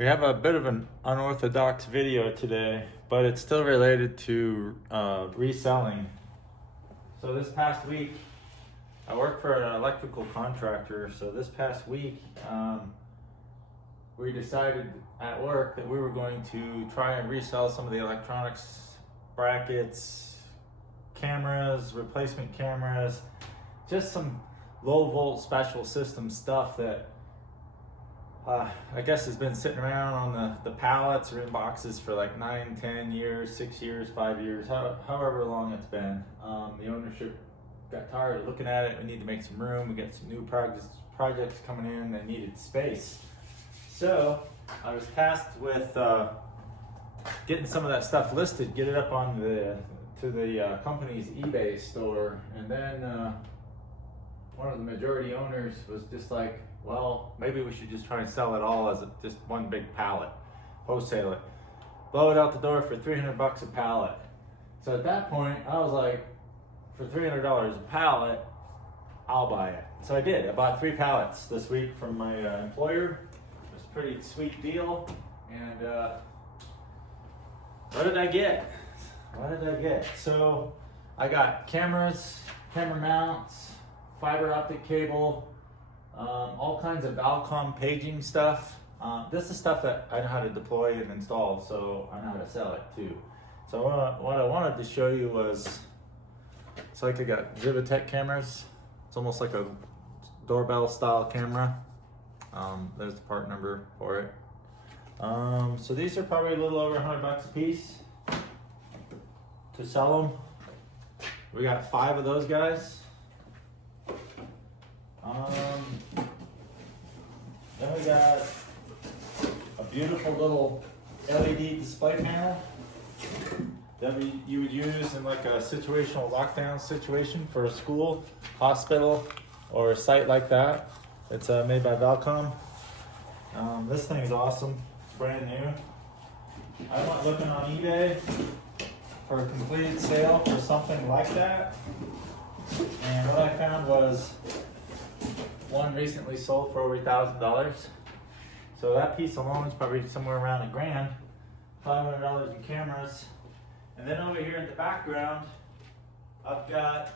We have a bit of an unorthodox video today, but it's still related to reselling. So this past week, I work for an electrical contractor. So this past week, we decided at work that we were going to try and resell some of the electronics, brackets, cameras, replacement cameras, just some low volt special system stuff that I guess has been sitting around on the pallets or in boxes for like 9, 10 years, 6 years, 5 years, however long it's been. The ownership got tired of looking at it. We need to make some room. We got some new projects coming in that needed space. So I was tasked with getting some of that stuff listed, get it up on the company's eBay store, and then one of the majority owners was just like, well, maybe we should just try and sell it all as just one big pallet, wholesale it, blow it out the door for $300 a pallet. So at that point, I was like, for $300 a pallet, I'll buy it. So I did. I bought 3 pallets this week from my employer. It was a pretty sweet deal. And what did I get? So I got cameras, camera mounts, fiber optic cable, all kinds of Valcom paging stuff. This is stuff that I know how to deploy and install, so I know how to sell it too. So what I wanted to show you was, it's like I got Zivitech cameras. It's almost like a doorbell style camera. There's the part number for it. So these are probably a little over $100 a piece to sell them. We got 5 of those guys. Then we got a beautiful little LED display panel that you would use in like a situational lockdown situation for a school, hospital, or a site like that. It's made by Valcom. This thing is awesome, brand new. I went looking on eBay for a completed sale for something like that, and what I found was one recently sold for over $1,000. So that piece alone is probably somewhere around $1,000, $500 in cameras. And then over here in the background, I've got,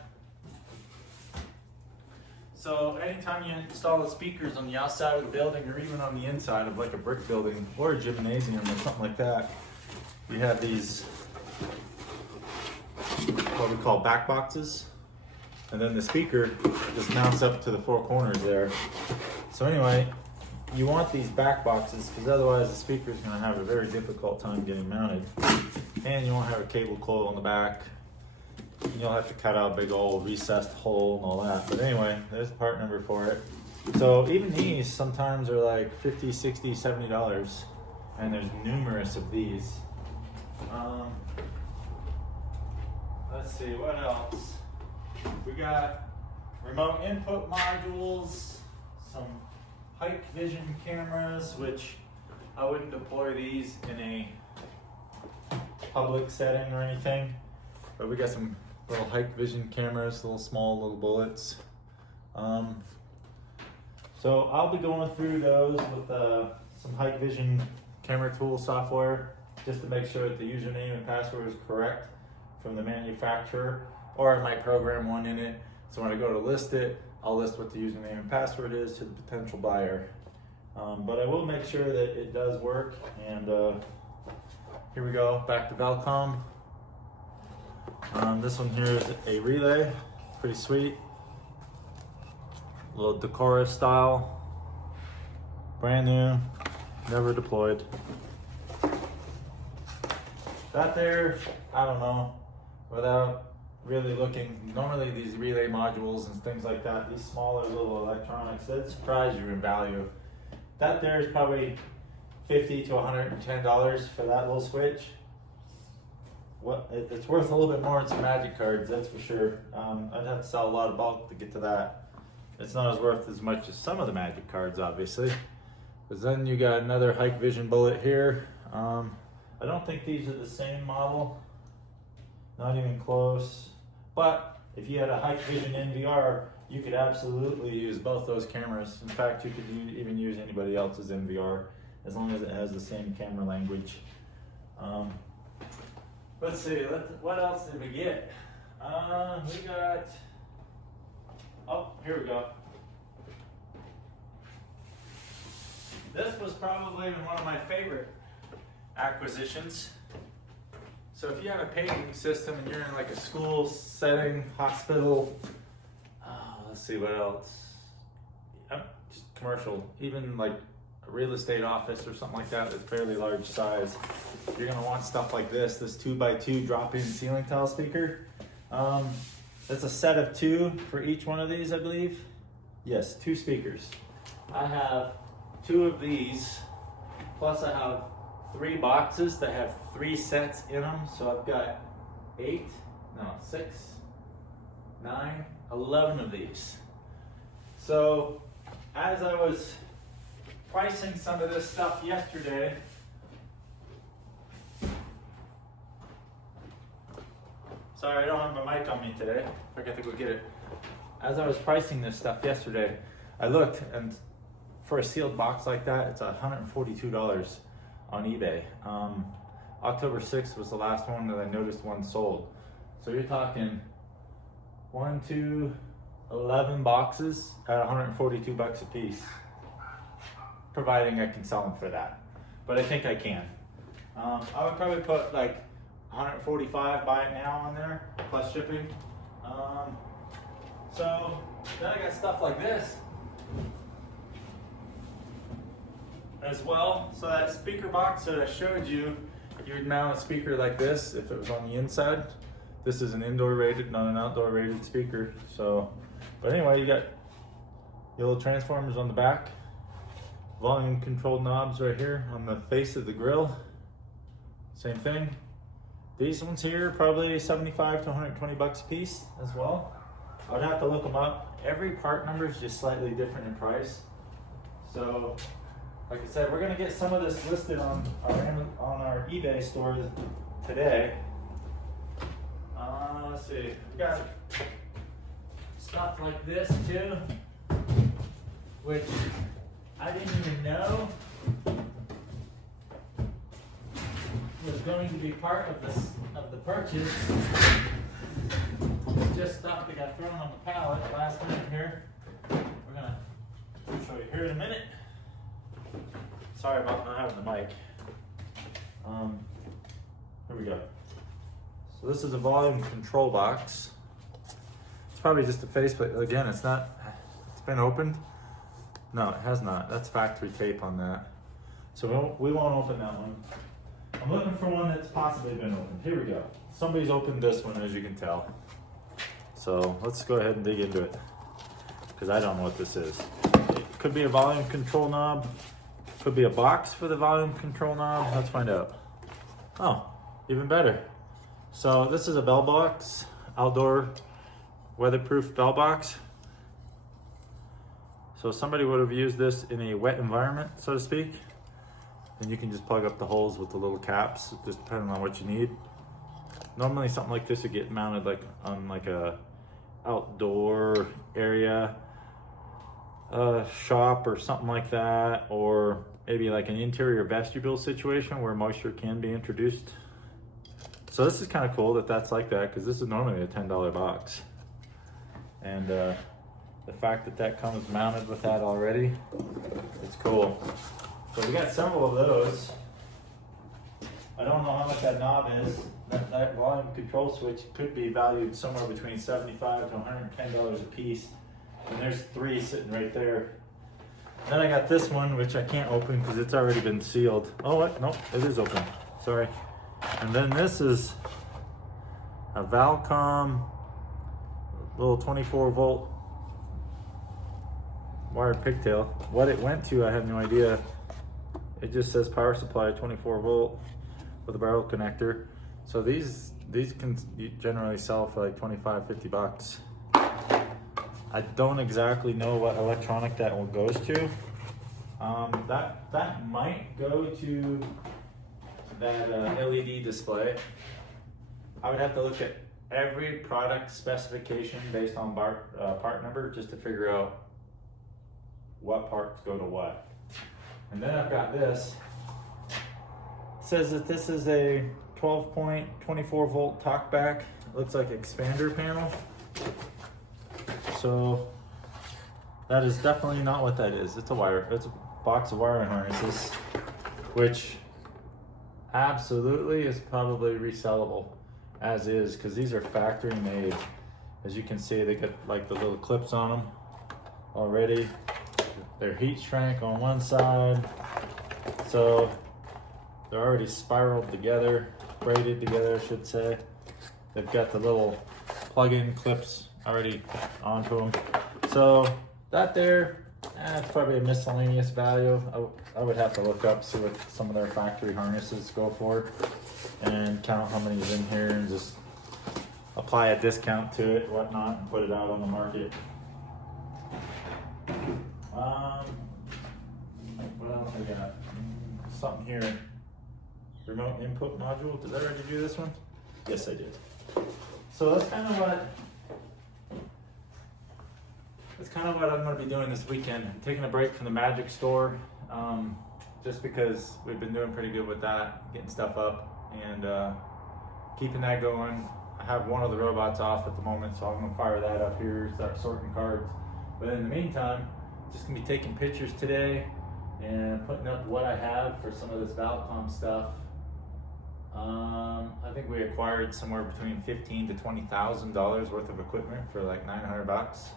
so anytime you install the speakers on the outside of the building or even on the inside of like a brick building or a gymnasium or something like that, you have these, what we call back boxes. And then the speaker just mounts up to the 4 corners there. So anyway, you want these back boxes because otherwise the speaker is going to have a very difficult time getting mounted. And you won't have a cable coil in the back. You'll have to cut out a big old recessed hole and all that. But anyway, there's the part number for it. So even these sometimes are like $50, $60, $70. And there's numerous of these. Let's see, what else? We got remote input modules, some hike vision cameras, which I wouldn't deploy these in a public setting or anything, but we got some little hike vision cameras, little small little bullets. So I'll be going through those with some hike vision camera tool software just to make sure that the username and password is correct from the manufacturer, or I might program one in it. So when I go to list it, I'll list what the username and password is to the potential buyer. But I will make sure that it does work. And here we go, back to Valcom. This one here is a relay, pretty sweet. A little Decorah style, brand new, never deployed. That there, I don't know, without really looking, normally these relay modules and things like that, these smaller little electronics, that surprise you in value. That there is probably $50 to $110 for that little switch. It's worth a little bit more than some magic cards, that's for sure. I'd have to sell a lot of bulk to get to that. It's not as worth as much as some of the magic cards, obviously. But then you got another hike vision bullet here. I don't think these are the same model. Not even close. But if you had a hike vision NVR, you could absolutely use both those cameras. In fact, you could even use anybody else's NVR. as long as it has the same camera language. Let's see, what else did we get? We got, oh, here we go. This was probably one of my favorite acquisitions. So if you have a paging system and you're in like a school setting, hospital, let's see what else. Just commercial, even like a real estate office or something like that that's fairly large size. You're gonna want stuff like this 2x2 drop-in ceiling tile speaker. That's a set of 2 for each one of these, I believe. Yes, 2 speakers. I have 2 of these, plus I have 3 boxes that have 3 sets in them. So I've got 6, 9, 11 of these. So as I was pricing some of this stuff yesterday, sorry, I don't have my mic on me today. I forgot to go get it. As I was pricing this stuff yesterday, I looked, and for a sealed box like that, it's $142 on eBay. October 6th was the last one that I noticed one sold. So you're talking 1, 2, 11 boxes at 142 bucks a piece, providing I can sell them for that. But I think I can. I would probably put like 145 buy it now on there, plus shipping. So then I got stuff like this as well. So that speaker box that I showed you, you would mount a speaker like this if it was on the inside. This is an indoor rated, not an outdoor rated speaker. So, but anyway, you got yellow transformers on the back, volume control knobs right here on the face of the grill. Same thing. These ones here, probably 75 to 120 bucks a piece as well. I would have to look them up. Every part number is just slightly different in price. So, like I said, we're gonna get some of this listed on our eBay store today. Let's see, we got stuff like this too, which I didn't even know was going to be part of the purchase. It's just stuff that got thrown on the pallet last minute here. We're gonna show you here in a minute. Sorry about not having the mic. Here we go. So this is a volume control box. It's probably just a faceplate. Again, it's not, it's been opened. No, it has not. That's factory tape on that. So we won't open that one. I'm looking for one that's possibly been opened. Here we go. Somebody's opened this one, as you can tell. So let's go ahead and dig into it, because I don't know what this is. It could be a volume control knob. Could be a box for the volume control knob. Let's find out. Oh, even better. So this is a bell box, outdoor weatherproof bell box. So somebody would have used this in a wet environment, so to speak. And you can just plug up the holes with the little caps, just depending on what you need. Normally something like this would get mounted like on like a outdoor area, shop or something like that, or maybe like an interior vestibule situation where moisture can be introduced. So this is kind of cool that that's like that, because this is normally a $10 box. And the fact that that comes mounted with that already, it's cool. So we got several of those. I don't know how much that knob is. That volume control switch could be valued somewhere between $75 to $110 a piece. And there's 3 sitting right there. Then I got this one, which I can't open because it's already been sealed. Oh, what? Nope, it is open. Sorry. And then this is a Valcom little 24 volt wired pigtail. What it went to, I have no idea. It just says power supply 24 volt with a barrel connector. So these can generally sell for like 25, 50 bucks. I don't exactly know what electronic that one goes to. That might go to that LED display. I would have to look at every product specification based on part number just to figure out what parts go to what. And then I've got this. It says that this is a 12-point, 24-volt talkback. Looks like expander panel. So that is definitely not what that is. It's a wire. It's a box of wiring harnesses, which absolutely is probably resellable as is, because these are factory made. As you can see, they get like the little clips on them already. They're heat shrink on one side, so they're already spiraled together, braided together, I should say. They've got the little plug-in clips already onto them. So that there, it's probably a miscellaneous value. I would have to look up, see what some of their factory harnesses go for, and count how many is in here, and just apply a discount to it, whatnot, and put it out on the market. What else I got? Something here. Remote input module. Did I already do this one? Yes, I did. So that's kind of what I'm going to be doing this weekend. I'm taking a break from the Magic Store, just because we've been doing pretty good with that, getting stuff up and keeping that going. I have one of the robots off at the moment, so I'm going to fire that up here, start sorting cards. But in the meantime, just going to be taking pictures today and putting up what I have for some of this Valcom stuff. I think we acquired somewhere between $15,000 to $20,000 worth of equipment for like 900 bucks.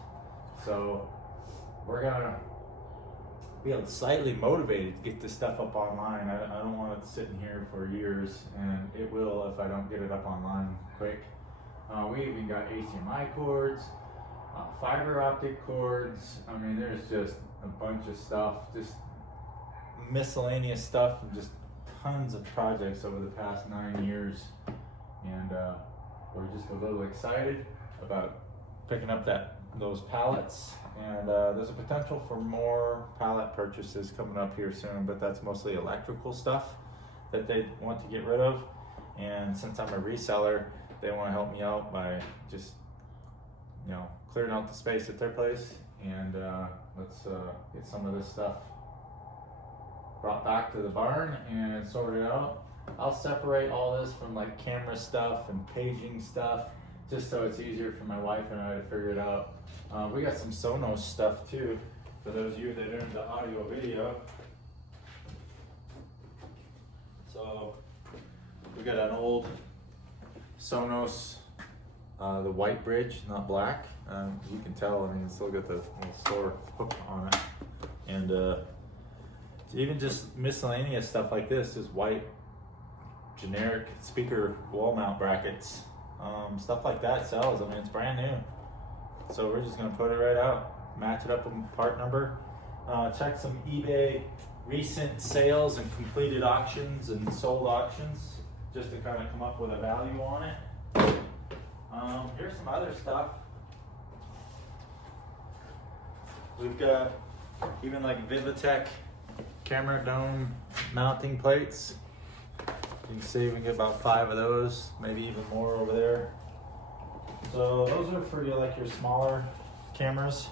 So we're gonna be slightly motivated to get this stuff up online. I don't want it sitting here for years, and it will if I don't get it up online quick. We even got HDMI cords, fiber optic cords. I mean, there's just a bunch of stuff, just miscellaneous stuff, and just tons of projects over the past 9 years. And we're just a little excited about picking up those pallets, and there's a potential for more pallet purchases coming up here soon, but that's mostly electrical stuff that they want to get rid of. And since I'm a reseller, they want to help me out by just, you know, clearing out the space at their place, and let's get some of this stuff brought back to the barn and sorted out. I'll separate all this from like camera stuff and paging stuff, just so it's easier for my wife and I to figure it out. We got some Sonos stuff too, for those of you that are into audio video. So we got an old Sonos, the white bridge, not black. You can tell, I mean, it's still got the little store hook on it. And even just miscellaneous stuff like this, just white generic speaker wall mount brackets, stuff like that sells. I mean, it's brand new, so we're just gonna put it right out, match it up with part number, check some eBay recent sales and completed auctions and sold auctions, just to kind of come up with a value on it. Here's some other stuff. We've got even like Vivitech camera dome mounting plates. You can see we can get about 5 of those, maybe even more over there. So those are for like your smaller cameras,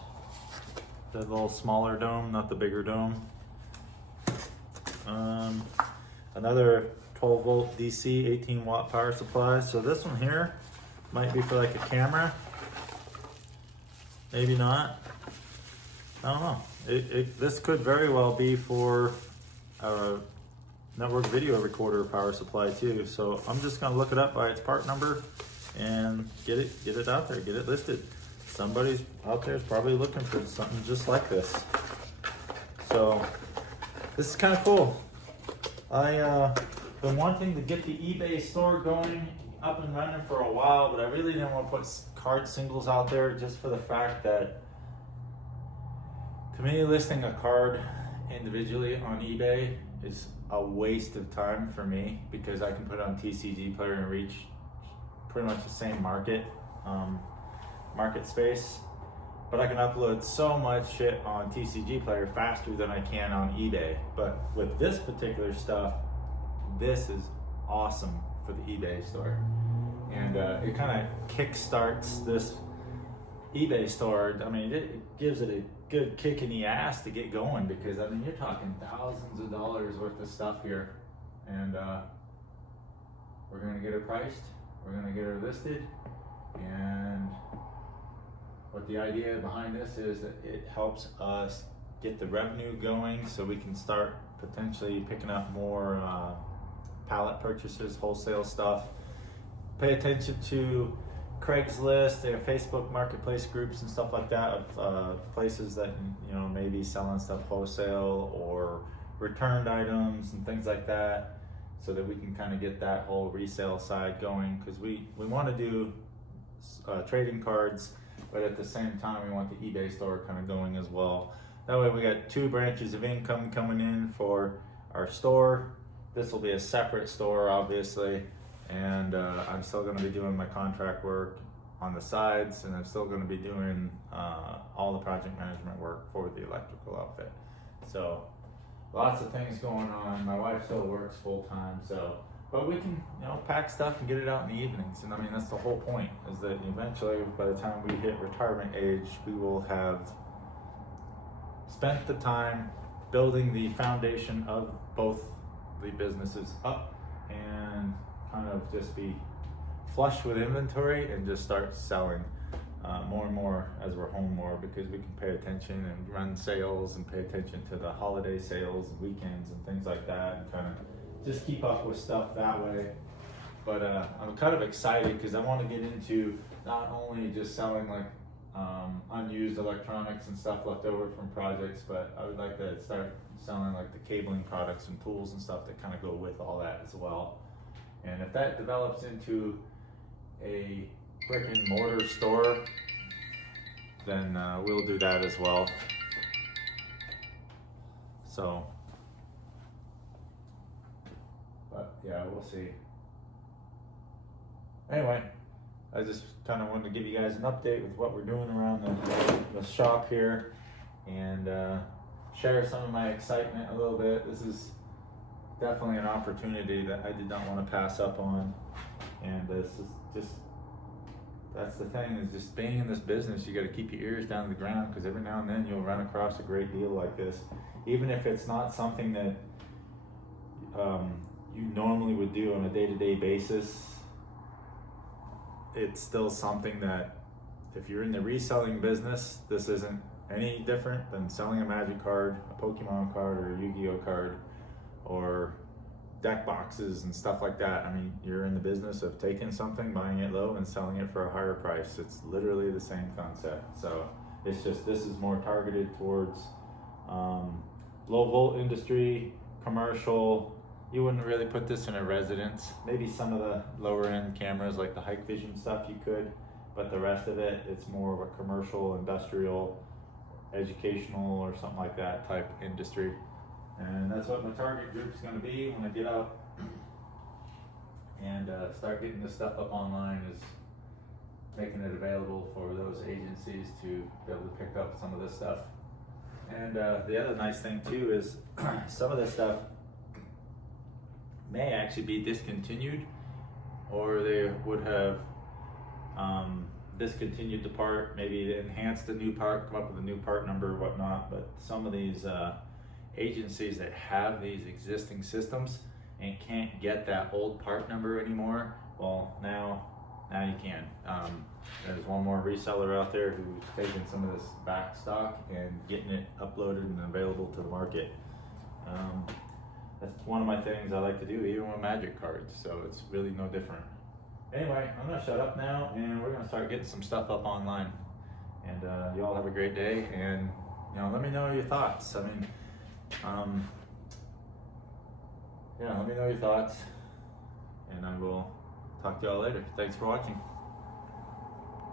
the little smaller dome, not the bigger dome. Another 12 volt DC 18 watt power supply. So this one here might be for like a camera, maybe not, I don't know. This could very well be for a network video recorder power supply too. So I'm just gonna look it up by its part number and get it out there, get it listed. Somebody's out there is probably looking for something just like this. So this is kind of cool. I been wanting to get the eBay store going up and running for a while, but I really didn't want to put card singles out there, just for the fact that to me, listing a card individually on eBay is a waste of time for me, because I can put it on TCG Player and reach pretty much the same market space, but I can upload so much shit on TCG Player faster than I can on eBay. But with this particular stuff, this is awesome for the eBay store, and it kind of kickstarts this eBay store. I mean, it gives it a good kick in the ass to get going, because I mean, you're talking thousands of dollars worth of stuff here, and we're gonna get her priced, we're gonna get her listed, and what the idea behind this is that it helps us get the revenue going so we can start potentially picking up more pallet purchases, wholesale stuff. Pay attention to Craigslist, their Facebook marketplace groups and stuff like that of places that, you know, maybe selling stuff wholesale or returned items and things like that, so that we can kind of get that whole resale side going, because we want to do trading cards, but at the same time we want the eBay store kind of going as well. That way we got 2 branches of income coming in for our store. This will be a separate store, obviously, and I'm still going to be doing my contract work on the sides, and I'm still going to be doing all the project management work for the electrical outfit. So lots of things going on. My wife still works full time, so, but we can, you know, pack stuff and get it out in the evenings. And I mean, that's the whole point, is that eventually by the time we hit retirement age, we will have spent the time building the foundation of both the businesses up, and kind of just be flush with inventory and just start selling more and more as we're home more, because we can pay attention and run sales and pay attention to the holiday sales and weekends and things like that, and kind of just keep up with stuff that way. But I'm kind of excited because I want to get into not only just selling like unused electronics and stuff left over from projects, but I would like to start selling like the cabling products and tools and stuff that kind of go with all that as well. And if that develops into a brick and mortar store, then we'll do that as well. So, but yeah, we'll see. Anyway, I just kind of wanted to give you guys an update with what we're doing around the shop here, and share some of my excitement a little bit. This is definitely an opportunity that I did not want to pass up on, and this is just, that's the thing, is just being in this business, you got to keep your ears down to the ground, because every now and then you'll run across a great deal like this, even if it's not something that you normally would do on a day-to-day basis. It's still something that, if you're in the reselling business, this isn't any different than selling a Magic card, a Pokemon card, or a Yu-Gi-Oh card, or deck boxes and stuff like that. I mean, you're in the business of taking something, buying it low, and selling it for a higher price. It's literally the same concept. So it's just, this is more targeted towards low volt industry, commercial. You wouldn't really put this in a residence. Maybe some of the lower end cameras like the hike vision stuff you could, but the rest of it, it's more of a commercial, industrial, educational, or something like that type industry. And that's what my target group is going to be when I get out and start getting this stuff up online, is making it available for those agencies to be able to pick up some of this stuff. And the other nice thing too is some of this stuff may actually be discontinued, or they would have discontinued the part, maybe enhanced the new part, come up with a new part number or whatnot. But some of these agencies that have these existing systems and can't get that old part number anymore, well, now you can. There's one more reseller out there who's taking some of this back stock and getting it uploaded and available to the market. That's one of my things I like to do, even with Magic cards, so it's really no different. Anyway, I'm gonna shut up now, and we're gonna start getting some stuff up online. And you all have a great day, and let me know your thoughts. I mean, let me know your thoughts, and I will talk to y'all later. Thanks for watching.